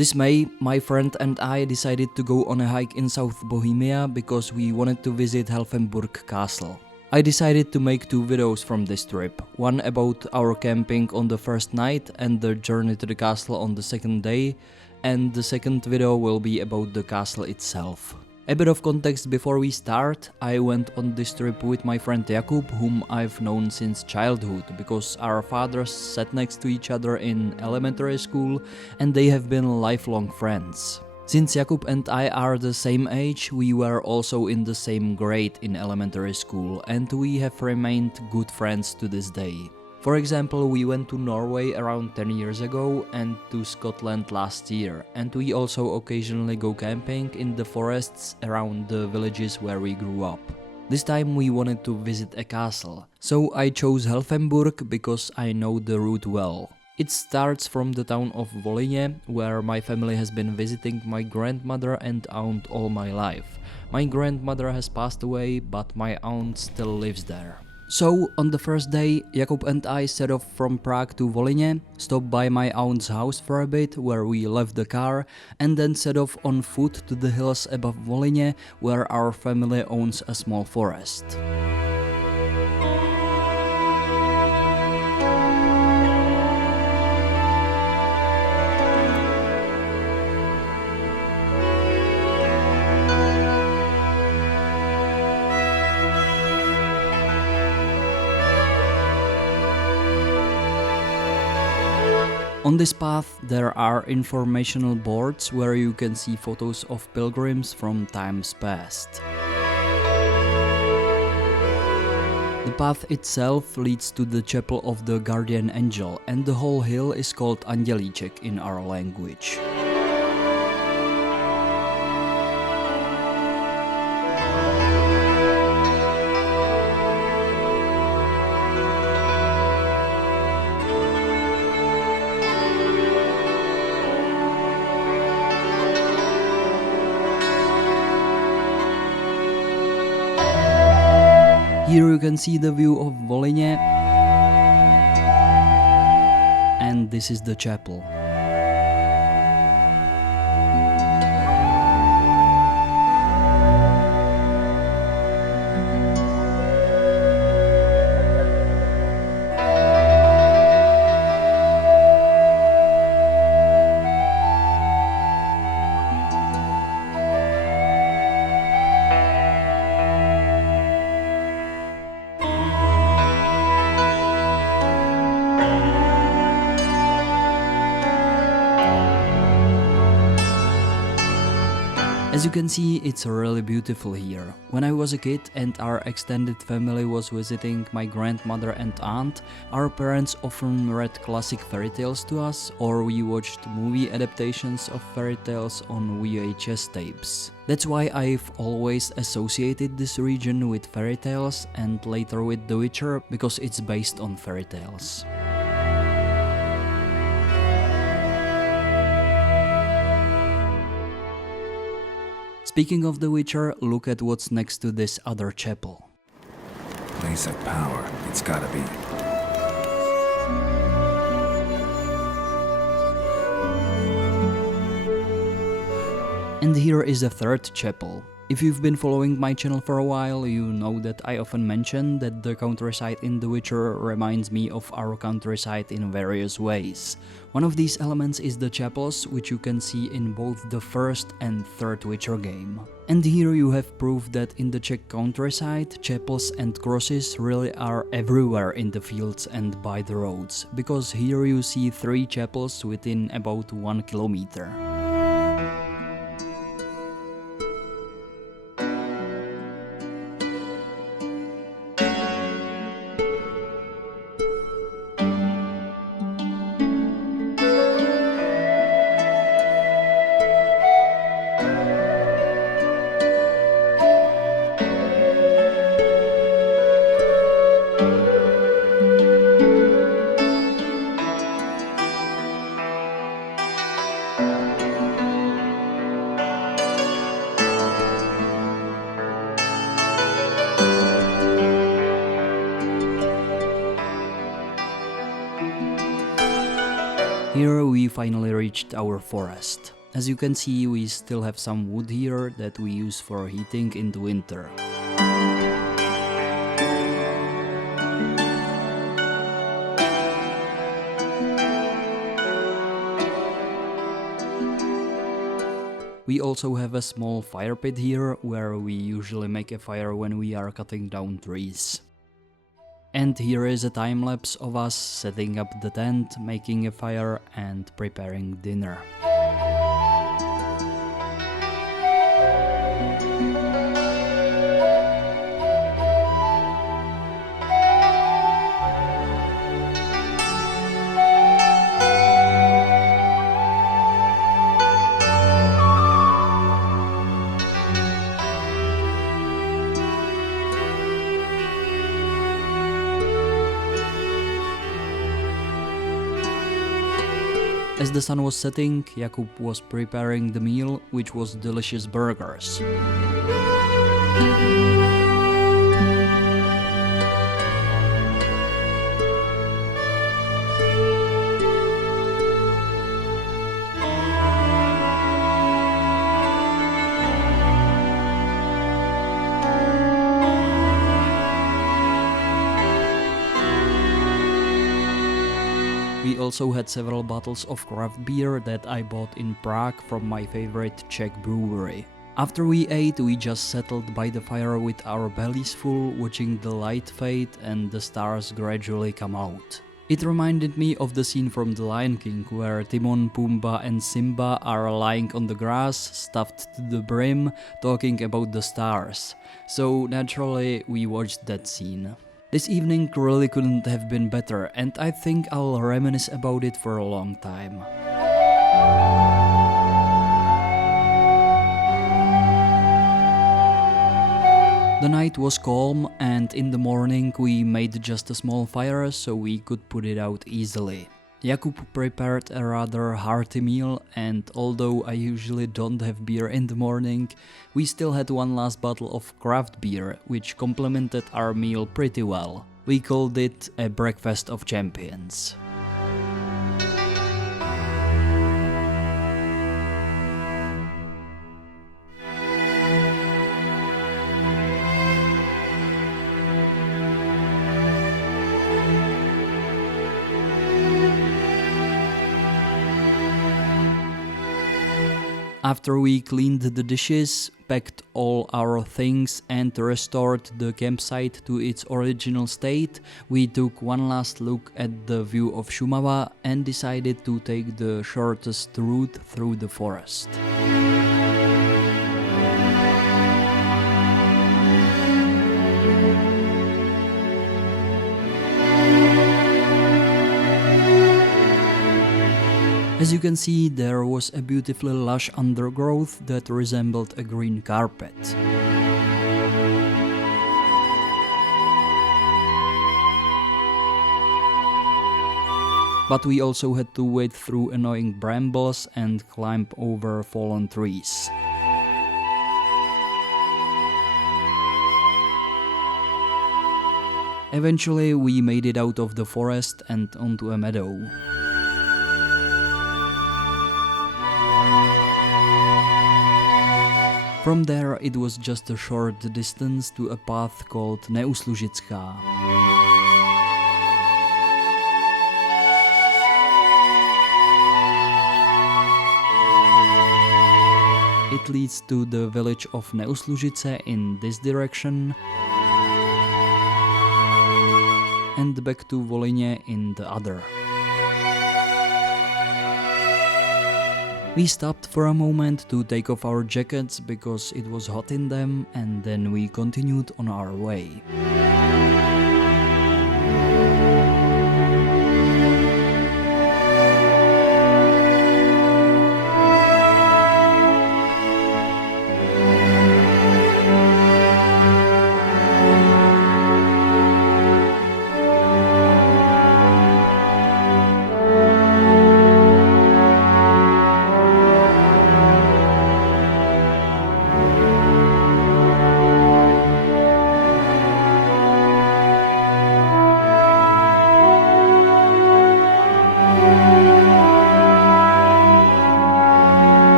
This May, my friend and I decided to go on a hike in South Bohemia because we wanted to visit Helfenburk Castle. I decided to make 2 videos from this trip, one about our camping on the first night and the journey to the castle on the second day, and the second video will be about the castle itself. A bit of context before we start: I went on this trip with my friend Jakub, whom I've known since childhood, because our fathers sat next to each other in elementary school and they have been lifelong friends. Since Jakub and I are the same age, we were also in the same grade in elementary school and we have remained good friends to this day. For example, we went to Norway around 10 years ago and to Scotland last year, and we also occasionally go camping in the forests around the villages where we grew up. This time we wanted to visit a castle, so I chose Helfenburk because I know the route well. It starts from the town of Volhyně, where my family has been visiting my grandmother and aunt all my life. My grandmother has passed away, but my aunt still lives there. So, on the first day, Jakub and I set off from Prague to Volhyně, stopped by my aunt's house for a bit, where we left the car, and then set off on foot to the hills above Volhyně, where our family owns a small forest. On this path there are informational boards where you can see photos of pilgrims from times past. The path itself leads to the chapel of the guardian angel, and the whole hill is called Andělíček in our language. Here you can see the view of Volhyně, and this is the chapel. As you can see, it's really beautiful here. When I was a kid and our extended family was visiting my grandmother and aunt, our parents often read classic fairy tales to us, or we watched movie adaptations of fairy tales on VHS tapes. That's why I've always associated this region with fairy tales and later with The Witcher, because it's based on fairy tales. Speaking of The Witcher, look at what's next to this other chapel. Place of power, it's gotta be. And here is a third chapel. If you've been following my channel for a while, you know that I often mention that the countryside in The Witcher reminds me of our countryside in various ways. One of these elements is the chapels, which you can see in both the first and third Witcher game. And here you have proof that in the Czech countryside, chapels and crosses really are everywhere in the fields and by the roads, because here you see 3 chapels within about 1 kilometer. we finally reached our forest. As you can see, we still have some wood here that we use for heating in the winter. We also have a small fire pit here, where we usually make a fire when we are cutting down trees. And here is a time lapse of us setting up the tent, making a fire and preparing dinner. As the sun was setting, Jakub was preparing the meal, which was delicious burgers. We also had several bottles of craft beer that I bought in Prague from my favorite Czech brewery. After we ate, we just settled by the fire with our bellies full, watching the light fade and the stars gradually come out. It reminded me of the scene from The Lion King, where Timon, Pumbaa and Simba are lying on the grass, stuffed to the brim, talking about the stars. So naturally, we watched that scene. This evening really couldn't have been better, and I think I'll reminisce about it for a long time. The night was calm, and in the morning we made just a small fire so we could put it out easily. Jakub prepared a rather hearty meal, and although I usually don't have beer in the morning, we still had one last bottle of craft beer, which complemented our meal pretty well. We called it a breakfast of champions. After we cleaned the dishes, packed all our things and restored the campsite to its original state, we took one last look at the view of Šumava and decided to take the shortest route through the forest. As you can see, there was a beautifully lush undergrowth that resembled a green carpet. But we also had to wade through annoying brambles and climb over fallen trees. Eventually, we made it out of the forest and onto a meadow. From there, it was just a short distance to a path called Neuslužická. It leads to the village of Neuslužice in this direction and back to Volyně in the other. We stopped for a moment to take off our jackets because it was hot in them, and then we continued on our way.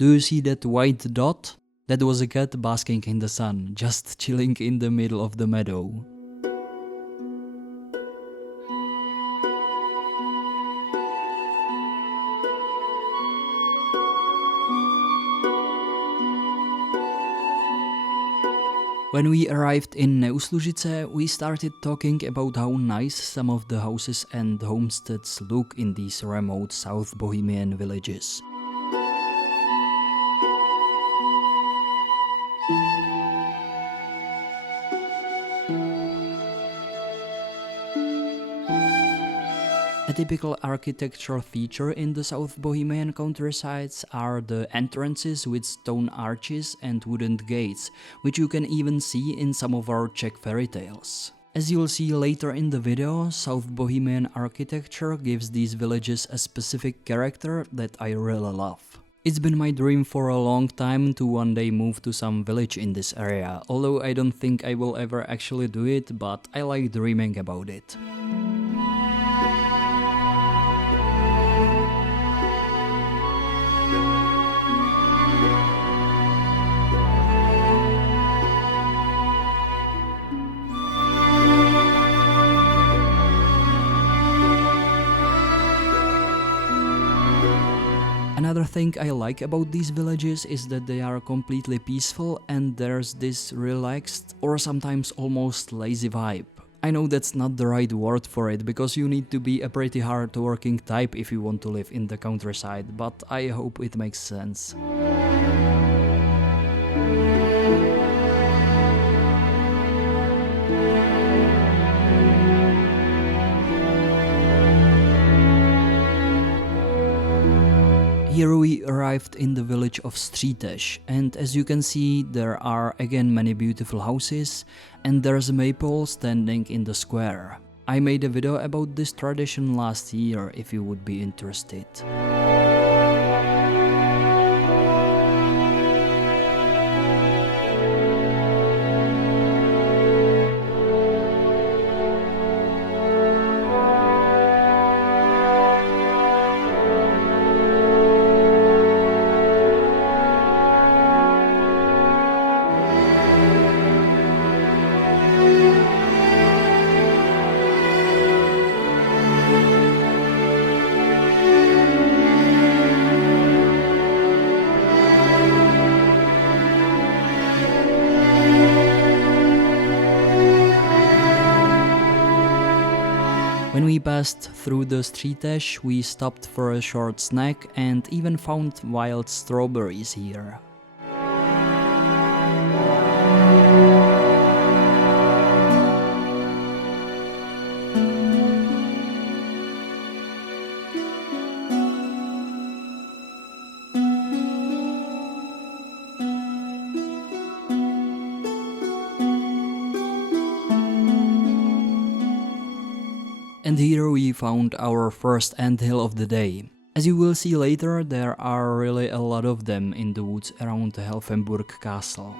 Do you see that white dot? That was a cat basking in the sun, just chilling in the middle of the meadow. When we arrived in Neuslužice, we started talking about how nice some of the houses and homesteads look in these remote South Bohemian villages. A typical architectural feature in the South Bohemian countrysides are the entrances with stone arches and wooden gates, which you can even see in some of our Czech fairy tales. As you'll see later in the video, South Bohemian architecture gives these villages a specific character that I really love. It's been my dream for a long time to one day move to some village in this area, although I don't think I will ever actually do it, but I like dreaming about it. Another thing I like about these villages is that they are completely peaceful and there's this relaxed or sometimes almost lazy vibe. I know that's not the right word for it because you need to be a pretty hard-working type if you want to live in the countryside, but I hope it makes sense. Here we arrived in the village of Střítež, and as you can see there are again many beautiful houses and there's a maple standing in the square. I made a video about this tradition last year if you would be interested. When we passed through the Střítež, we stopped for a short snack and even found wild strawberries here. And here we found our first anthill of the day. As you will see later, there are really a lot of them in the woods around the Helfenburk Castle.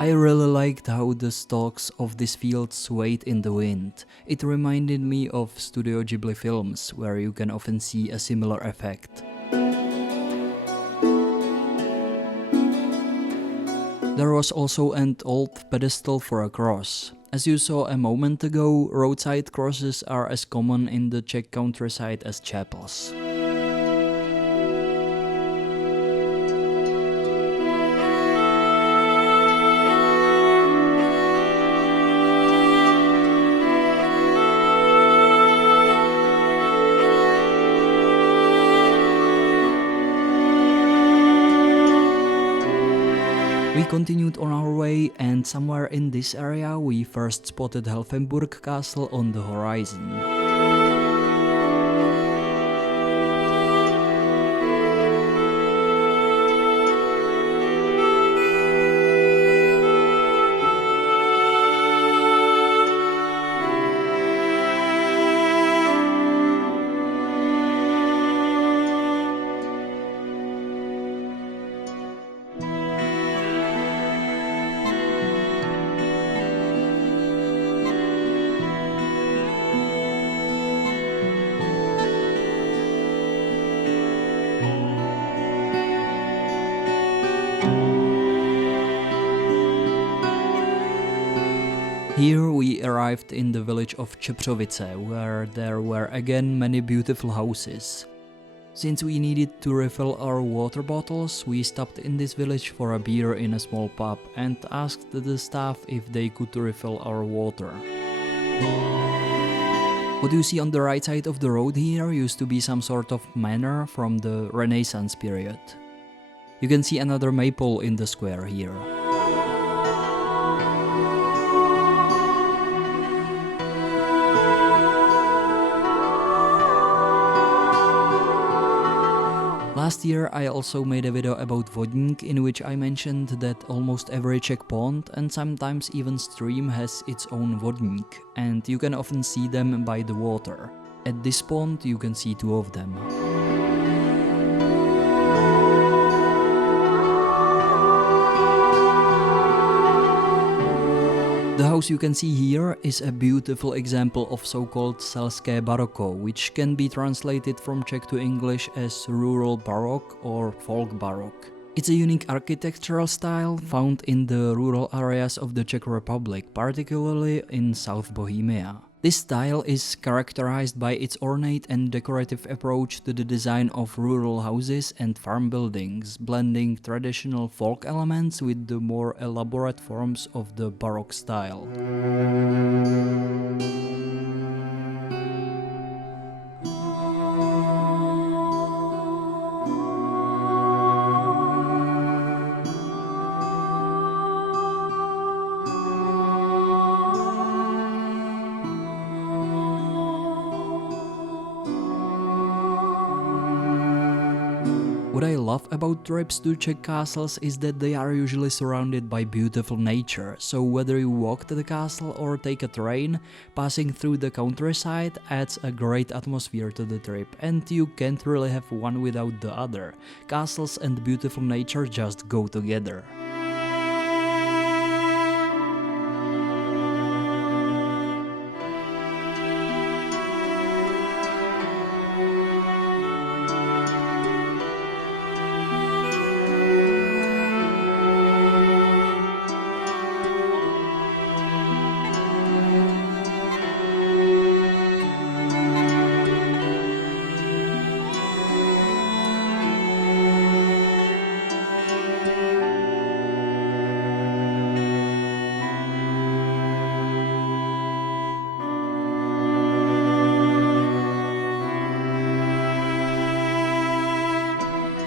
I really liked how the stalks of this field swayed in the wind. It reminded me of Studio Ghibli films, where you can often see a similar effect. There was also an old pedestal for a cross. As you saw a moment ago, roadside crosses are as common in the Czech countryside as chapels. We continued on our way, and somewhere in this area we first spotted Helfenburk Castle on the horizon. Here we arrived in the village of Čepřovice, where there were again many beautiful houses. Since we needed to refill our water bottles, we stopped in this village for a beer in a small pub and asked the staff if they could refill our water. What you see on the right side of the road here used to be some sort of manor from the Renaissance period. You can see another maple in the square here. Last year I also made a video about vodník in which I mentioned that almost every Czech pond and sometimes even stream has its own vodník, and you can often see them by the water. At this pond you can see two of them. The house you can see here is a beautiful example of so-called selské baroko, which can be translated from Czech to English as rural baroque or folk baroque. It's a unique architectural style found in the rural areas of the Czech Republic, particularly in South Bohemia. This style is characterized by its ornate and decorative approach to the design of rural houses and farm buildings, blending traditional folk elements with the more elaborate forms of the Baroque style. What I love about trips to Czech castles is that they are usually surrounded by beautiful nature, so whether you walk to the castle or take a train, passing through the countryside adds a great atmosphere to the trip, and you can't really have one without the other. Castles and beautiful nature just go together.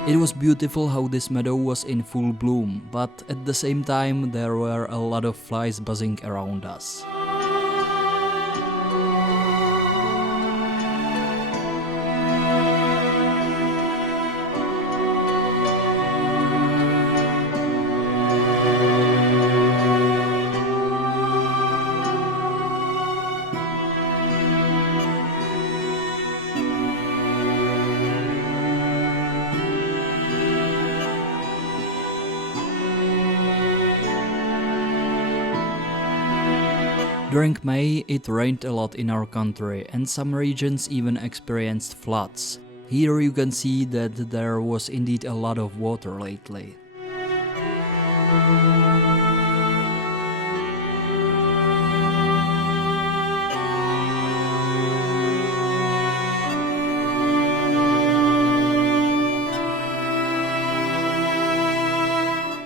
It was beautiful how this meadow was in full bloom, but at the same time there were a lot of flies buzzing around us. During May, it rained a lot in our country, and some regions even experienced floods. Here you can see that there was indeed a lot of water lately.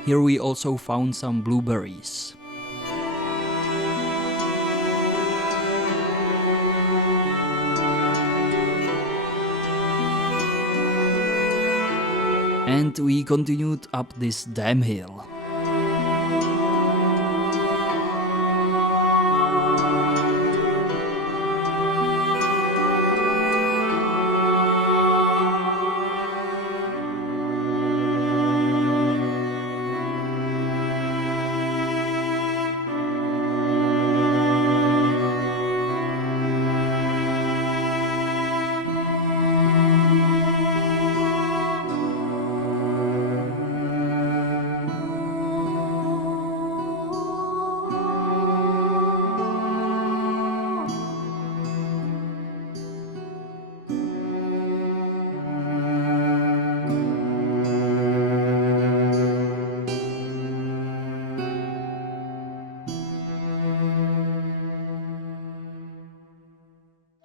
Here we also found some blueberries. And we continued up this damn hill.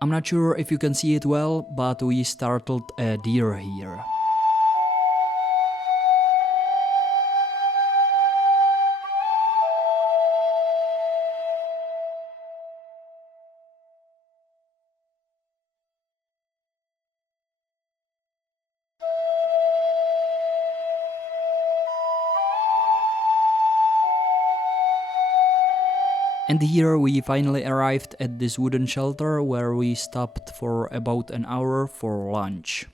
I'm not sure if you can see it well, but we startled a deer here. And here we finally arrived at this wooden shelter where we stopped for about an hour for lunch.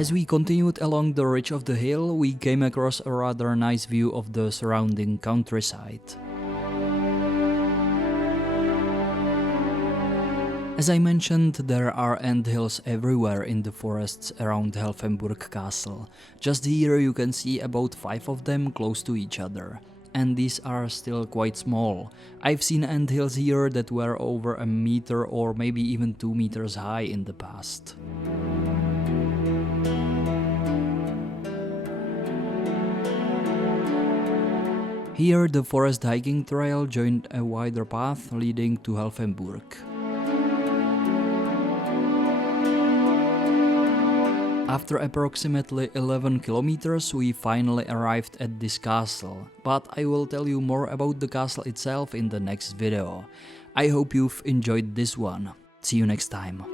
As we continued along the ridge of the hill, we came across a rather nice view of the surrounding countryside. As I mentioned, there are anthills everywhere in the forests around Helfenburk Castle. Just here you can see about 5 of them close to each other. And these are still quite small. I've seen anthills here that were over a meter or maybe even 2 meters high in the past. Here the forest hiking trail joined a wider path leading to Helfenburk. After approximately 11 kilometers we finally arrived at this castle, but I will tell you more about the castle itself in the next video. I hope you've enjoyed this one. See you next time.